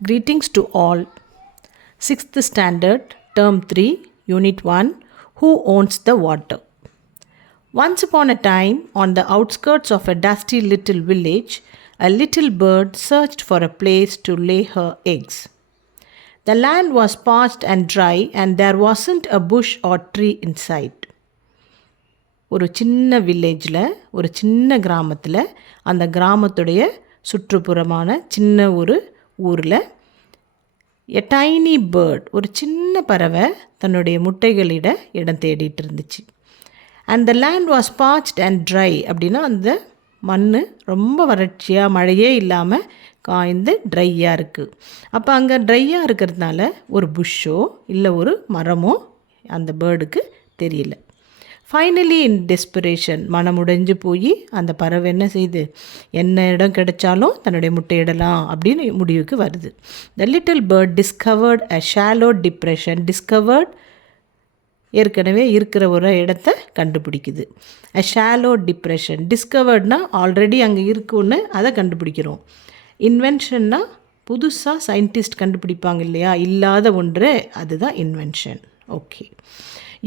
Greetings to all. 6th Standard, Term 3, Unit 1, Who Owns the Water? Once upon a time, on the outskirts of a dusty little village, a little bird searched for a place to lay her eggs. The land was parched and dry, and there wasn't a bush or tree in sight. ஒரு சின்ன வில்லேஜில் ஒரு சின்ன கிராமத்தில் அந்த கிராமத்துடைய சுற்றுப்புறமான சின்ன ஒரு ஊரில் எ டைனி பேர்ட் ஒரு சின்ன பறவை தன்னுடைய முட்டைகளிட இடம் தேடிட்டு இருந்துச்சு. And the land was parched and dry அப்படின்னா அந்த மண் ரொம்ப வறட்சியாக மழையே இல்லாமல் காய்ந்து ட்ரையாக இருக்குது. அப்போ அங்கே ட்ரையாக இருக்கிறதுனால ஒரு புஷ்ஷோ இல்லை ஒரு மரமோ அந்த பேர்டுக்கு தெரியல. ஃபைனலி இன் டெஸ்பிரேஷன் மனமுடைஞ்சு போய் அந்த பறவை என்ன செய்யுது, என்ன இடம் கிடைச்சாலும் தன்னுடைய முட்டையிடலாம் அப்படின்னு முடிவுக்கு வருது. The little bird discovered a shallow depression. Discovered ஏற்கனவே இருக்கிற ஒரு இடத்த கண்டுபிடிக்குது. A shallow depression. டிஸ்கவர்ட்னா ஆல்ரெடி அங்கே இருக்குன்னு அதை கண்டுபிடிக்கிறோம். இன்வென்ஷன்னா புதுசாக சயின்டிஸ்ட் கண்டுபிடிப்பாங்க இல்லையா, இல்லாத ஒன்று, அதுதான் invention. Okay.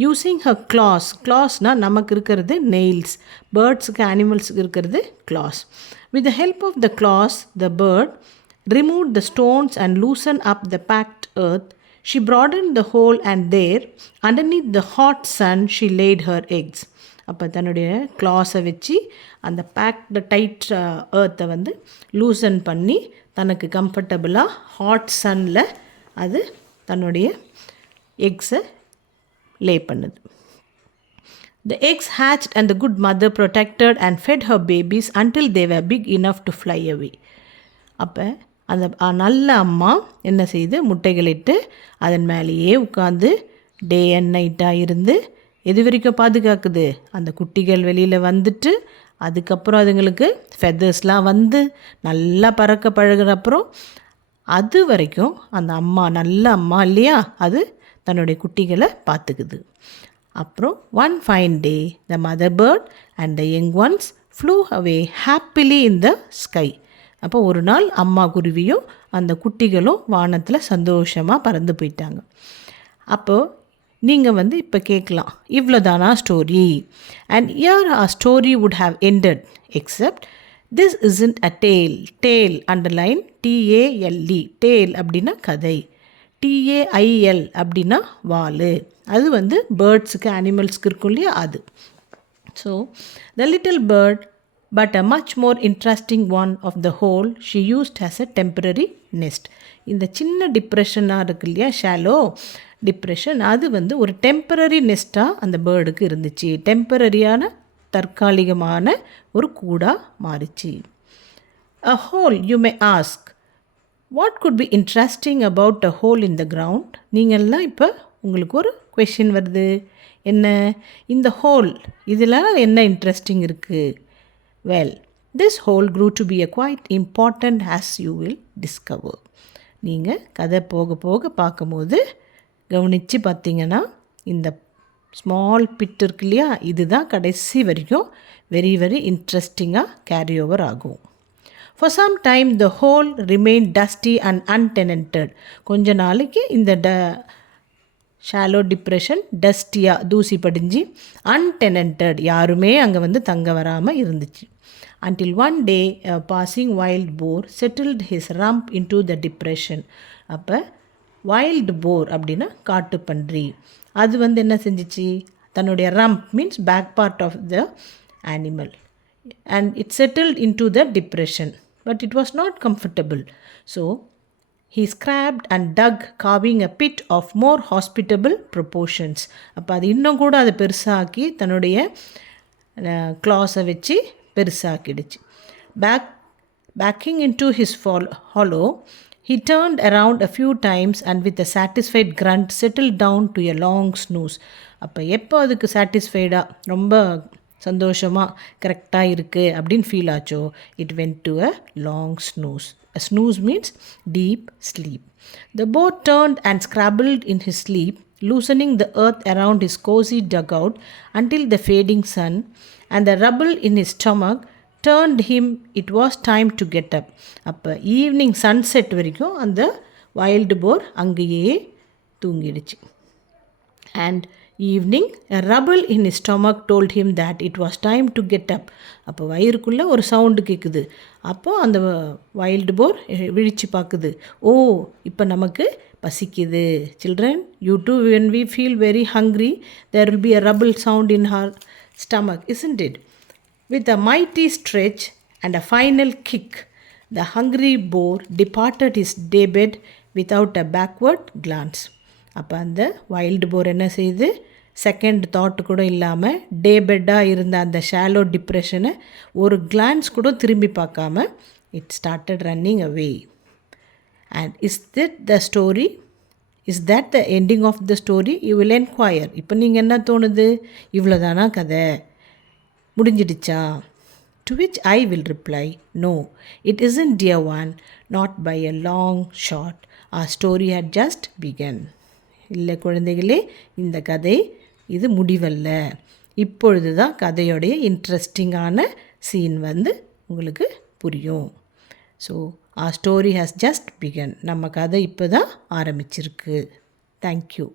Using her claws. கிளாஸ்னால் நமக்கு இருக்கிறது நெயில்ஸ், பேர்ட்ஸுக்கு அனிமல்ஸுக்கு இருக்கிறது claws. With the help of the claws the bird remove the stones and loosen up the packed earth. She broadened the hole and there underneath the hot sun she laid her eggs. அப்போ தன்னுடைய கிளாஸை வச்சு அந்த packed tight ஏர்த்தை வந்து லூசன் பண்ணி தனக்கு கம்ஃபர்டபுளாக hot சன்னில் அது தன்னுடைய எக்ஸை லே பண்ணுது. The eggs hatched and the good mother protected and fed her babies until they were big enough to fly away. அப்போ அந்த நல்ல அம்மா என்ன செய்து முட்டைகளிட்டு அதன் மேலேயே உட்காந்து டே அண்ட் நைட்டாக இருந்து எது வரைக்கும் பாதுகாக்குது, அந்த குட்டிகள் வெளியில் வந்துட்டு அதுக்கப்புறம் அதுங்களுக்கு ஃபெதர்ஸ்லாம் வந்து நல்லா பறக்க பழகிற அப்புறம் அது வரைக்கும் அந்த அம்மா நல்ல அம்மா இல்லையா, அது தன்னுடைய குட்டிகளை பார்த்துக்குது. அப்புறம் one fine day the mother bird and the young ones flew away happily in the sky. அப்போ ஒரு நாள் அம்மா குருவியும் அந்த குட்டிகளும் வானத்தில் சந்தோஷமாக பறந்து போயிட்டாங்க. அப்போது நீங்கள் வந்து இப்போ கேட்கலாம், இவ்வளோதானா story? And here a story would have ended except this isn't a tale. Tale underline TALE. Tale அப்படின்னா கதை. TAIL அப்படின்னா வால். அது வந்து பேர்ட்ஸுக்கு அனிமல்ஸுக்கு இருக்கும் இல்லையா, அது. So the little bird but a much more interesting one of the hole she used as a temporary nest. இந்த சின்ன டிப்ரெஷனாக இருக்கு இல்லையா, ஷாலோ டிப்ரெஷன், அது வந்து ஒரு டெம்பரரி நெஸ்ட்டாக அந்த பேர்டுக்கு இருந்துச்சு. டெம்பரரியான தற்காலிகமான ஒரு கூடாக மாறிச்சு. A whole you may ask, what could be interesting about a whole in the ground? நீங்கள்லாம் இப்போ உங்களுக்கு ஒரு கொஷின் வருது, என்ன இந்த ஹோல் இதில் என்ன இன்ட்ரெஸ்டிங் இருக்குது? Well, this hole grew to be a quite important as you will discover. நீங்கள் கதை போக போக பார்க்கும்போது கவனித்து பார்த்தீங்கன்னா இந்த ஸ்மால் பிட் இருக்கு இல்லையா, இதுதான் கடைசி வரைக்கும் வெரி வெரி இன்ட்ரெஸ்டிங்காக கேரி ஓவர் ஆகும். For some time the hole remained dusty and untenanted. கொஞ்ச நாளைக்கு இந்த ஷாலோ டிப்ரெஷன் டஸ்டியாக தூசி படிஞ்சு அன்டெனன்டட், யாருமே அங்கே வந்து தங்க வராமல் இருந்துச்சு. Until one day a passing wild boar settled his rump into the depression. அப்போ வைல்டு போர் அப்படின்னா காட்டுப்பன்றி, அது வந்து என்ன செஞ்சிச்சு, தன்னுடைய rump means back part of the animal, and it settled into the depression, but it was not comfortable. So he scrapped and dug, carving a pit of more hospitable proportions. அப்போ அது இன்னும் கூட அதை பெருசாக்கி தன்னுடைய கிளாஸை வச்சு பெருசாக்கிடுச்சு. Backing into his hollow, he turned around a few times and with a satisfied grunt settled down to a long snooze. அப்போ எப்போ அதுக்கு சாட்டிஸ்ஃபைடாக ரொம்ப சந்தோஷமாக கரெக்டாக இருக்குது அப்படின்னு ஃபீல் ஆச்சோ, it went to a long snooze. A snooze means deep sleep. The boar turned and scrabbled in his sleep, loosening the earth around his cozy dugout until the fading sun and the rubble in his stomach turned him it was time to get up. அப்போ evening sunset வரைக்கும் அந்த wild போர் அங்கேயே தூங்கிடுச்சு. And evening, a rumble in his stomach told him that it was time to get up. அப்போ வயிறுக்குள்ளே ஒரு sound கேட்குது. அப்போ அந்த wild போர் விழிச்சு பார்க்குது. ஓ, இப்போ நமக்கு பசிக்குது. Children, you too, when we feel very hungry, there will be a rumble sound in our stomach, isn't it? With a mighty stretch and a final kick, the hungry boar departed his daybed without a backward glance. அப்போ அந்த wild போர் என்ன செய்யுது, second thought கூட இல்லாமல் டே பெட்டாக இருந்த அந்த shallow டிப்ரெஷனை ஒரு glands கூட திரும்பி பார்க்காம it started running away. And is that the ending of the story? You will enquire. இப்போ நீங்கள் என்ன தோணுது, இவ்வளோதானா கதை, முடிஞ்சிடுச்சா? To which I will reply, no, it isn't, dear one, not by a long shot. Our story had just begun. இல்லை குழந்தைகளே, இந்த கதை இது முடிவல்ல. இப்பொழுது தான் கதையோடைய இன்ட்ரெஸ்டிங்கான சீன் உங்களுக்கு புரியும். So our story has just begun. நம்ம கதை இப்போ தான் ஆரம்பிச்சிருக்கு. தேங்க்யூ.